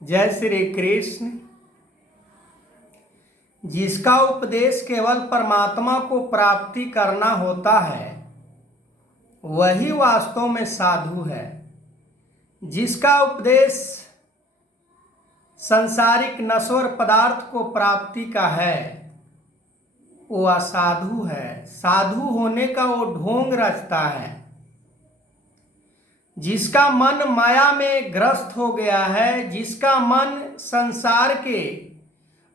जय श्री कृष्ण। जिसका उपदेश केवल परमात्मा को प्राप्ति करना होता है वही वास्तव में साधु है। जिसका उपदेश सांसारिक नश्वर पदार्थ को प्राप्ति का है वो असाधु है। साधु होने का वो ढोंग रचता है। जिसका मन माया में ग्रस्त हो गया है, जिसका मन संसार के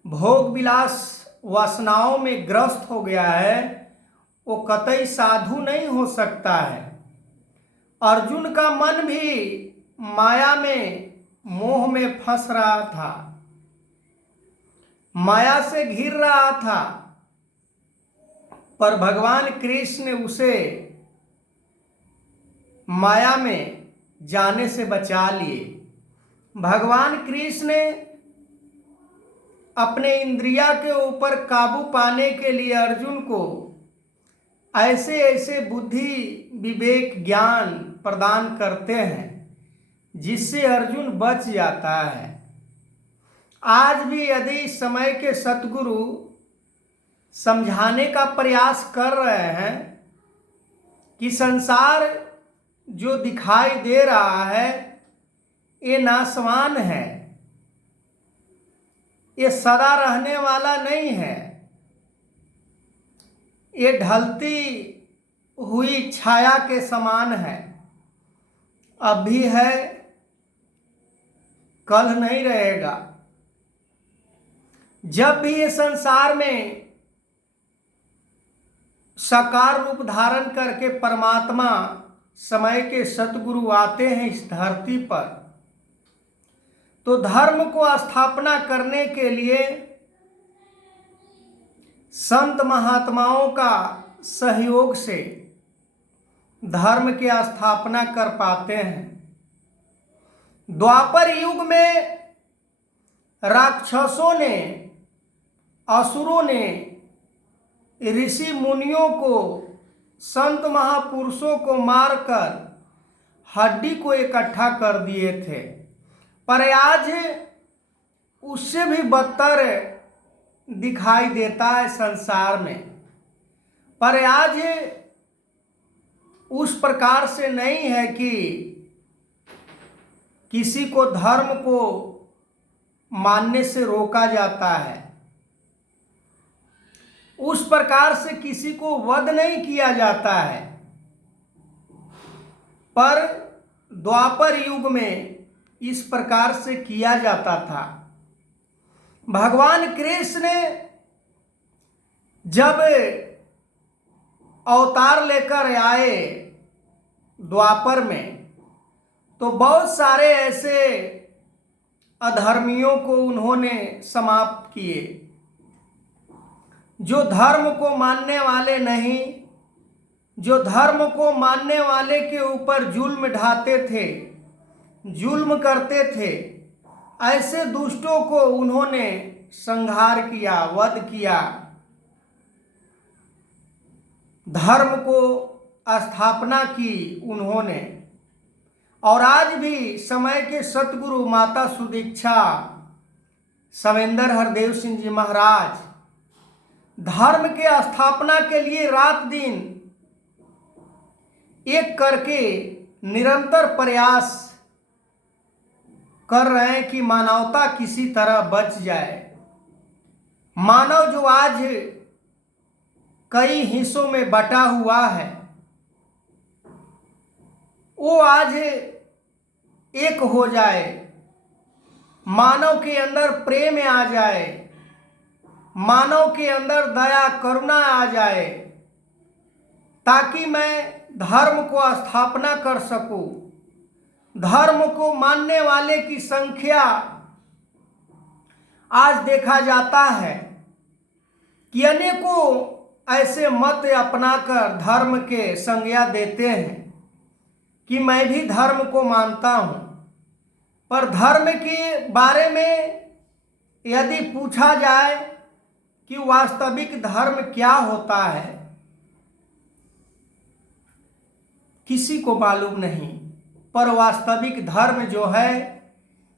भोग विलास वासनाओं में ग्रस्त हो गया है, वो कतई साधु नहीं हो सकता है। अर्जुन का मन भी माया में मोह में फंस रहा था, माया से घिर रहा था, पर भगवान कृष्ण ने उसे माया में जाने से बचा लिए। भगवान कृष्ण ने अपने इंद्रिया के ऊपर काबू पाने के लिए अर्जुन को ऐसे ऐसे बुद्धि विवेक ज्ञान प्रदान करते हैं जिससे अर्जुन बच जाता है। आज भी यदि समय के सतगुरु समझाने का प्रयास कर रहे हैं कि संसार जो दिखाई दे रहा है ये नाशवान है, ये सदा रहने वाला नहीं है, ये ढलती हुई छाया के समान है, अभी है कल नहीं रहेगा। जब भी ये संसार में साकार रूप धारण करके परमात्मा समय के सतगुरु आते हैं इस धरती पर, तो धर्म को स्थापना करने के लिए संत महात्माओं का सहयोग से धर्म की स्थापना कर पाते हैं। द्वापर युग में राक्षसों ने, असुरों ने ऋषि मुनियों को, संत महापुरुषों को मारकर हड्डी को इकट्ठा कर दिए थे, पर आज उससे भी बदतर दिखाई देता है संसार में। पर आज उस प्रकार से नहीं है कि किसी को धर्म को मानने से रोका जाता है, उस प्रकार से किसी को वध नहीं किया जाता है। पर द्वापर युग में इस प्रकार से किया जाता था। भगवान कृष्ण ने जब अवतार लेकर आए द्वापर में, तो बहुत सारे ऐसे अधर्मियों को उन्होंने समाप्त किए, जो धर्म को मानने वाले नहीं, जो धर्म को मानने वाले के ऊपर जुल्म ढाते थे, जुल्म करते थे, ऐसे दुष्टों को उन्होंने संहार किया, वध किया, धर्म को स्थापना की उन्होंने। और आज भी समय के सतगुरु माता सुदीक्षा सवेंद्र हरदेव सिंह जी महाराज धर्म के स्थापना के लिए रात दिन एक करके निरंतर प्रयास कर रहे हैं कि मानवता किसी तरह बच जाए। मानव जो आज कई हिस्सों में बटा हुआ है, वो आज एक हो जाए, मानव के अंदर प्रेम आ जाए, मानव के अंदर दया करुणा आ जाए, ताकि मैं धर्म को स्थापना कर सकूं। धर्म को मानने वाले की संख्या आज देखा जाता है कि अनेकों ऐसे मत अपनाकर धर्म के संज्ञा देते हैं कि मैं भी धर्म को मानता हूं। पर धर्म के बारे में यदि पूछा जाए कि वास्तविक धर्म क्या होता है, किसी को मालूम नहीं। पर वास्तविक धर्म जो है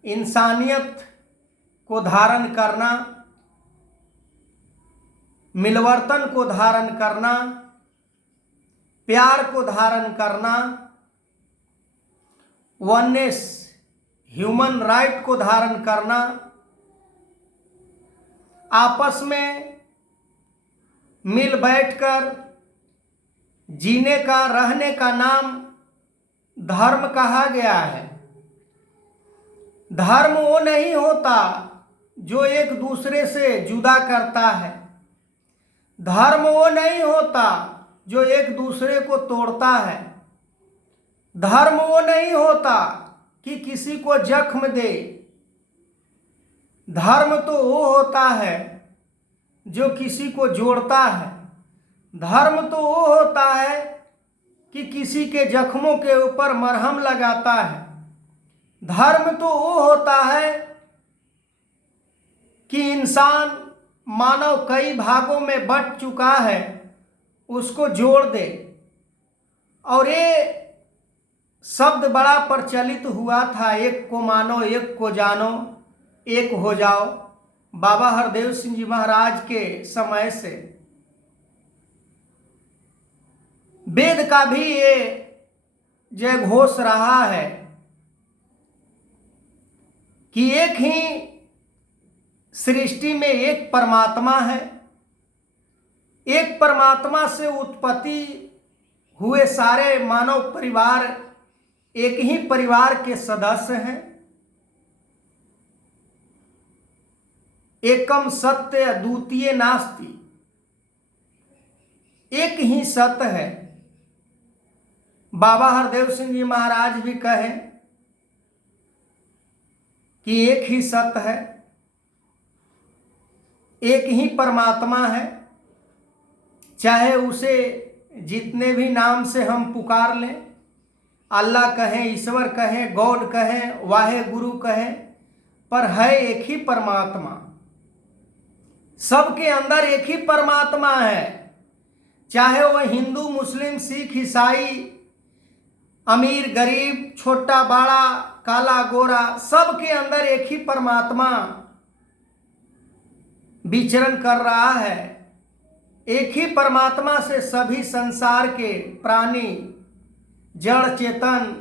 इंसानियत को धारण करना, मिलवर्तन को धारण करना, प्यार को धारण करना, वननेस ह्यूमन राइट को धारण करना, आपस में मिल बैठकर जीने का, रहने का नाम धर्म कहा गया है। धर्म वो नहीं होता जो एक दूसरे से जुदा करता है। धर्म वो नहीं होता जो एक दूसरे को तोड़ता है। धर्म वो नहीं होता कि किसी को जख्म दे। धर्म तो वो होता है जो किसी को जोड़ता है। धर्म तो वो होता है कि किसी के जख्मों के ऊपर मरहम लगाता है। धर्म तो वो होता है कि इंसान, मानव कई भागों में बंट चुका है, उसको जोड़ दे। और ये शब्द बड़ा प्रचलित हुआ था, एक को मानो एक को जानो एक हो जाओ, बाबा हरदेव सिंह जी महाराज के समय से। वेद का भी ये जय घोष रहा है कि एक ही सृष्टि में एक परमात्मा है। एक परमात्मा से उत्पत्ति हुए सारे मानव परिवार एक ही परिवार के सदस्य हैं। एकम सत्य अद्वितीय नास्ति, एक ही सत्य है। बाबा हरदेव सिंह जी महाराज भी कहे कि एक ही सत्य है, एक ही परमात्मा है। चाहे उसे जितने भी नाम से हम पुकार लें, अल्लाह कहें, ईश्वर कहें, गॉड कहें, वाहे गुरु कहें, पर है एक ही परमात्मा। सबके अंदर एक ही परमात्मा है। चाहे वह हिंदू, मुस्लिम, सिख, ईसाई, अमीर, गरीब, छोटा बड़ा, काला गोरा, सबके अंदर एक ही परमात्मा विचरण कर रहा है। एक ही परमात्मा से सभी संसार के प्राणी, जड़ चेतन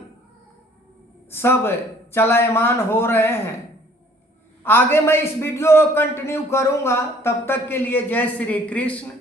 सब चलायमान हो रहे हैं। आगे मैं इस वीडियो को कंटिन्यू करूंगा। तब तक के लिए जय श्री कृष्ण।